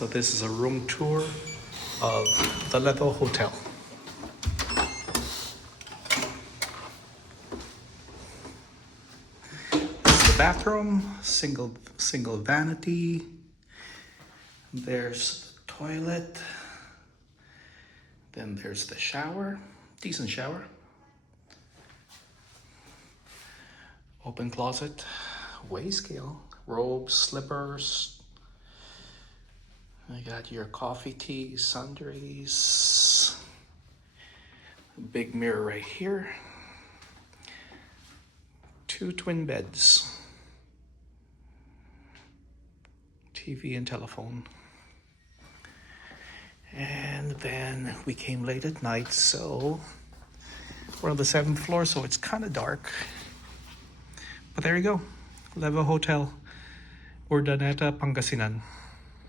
So this is a room tour of the Levo Hotel. This is the bathroom, single vanity. There's the toilet. Then there's the shower, decent shower. Open closet, weigh scale, robes, slippers. I got your coffee, tea, sundries. Big mirror right here. 2 twin beds. TV and telephone. And then we came late at night, so we're on the 7th floor, so it's kind of dark. But there you go, Levo Hotel, Urdaneta, Pangasinan.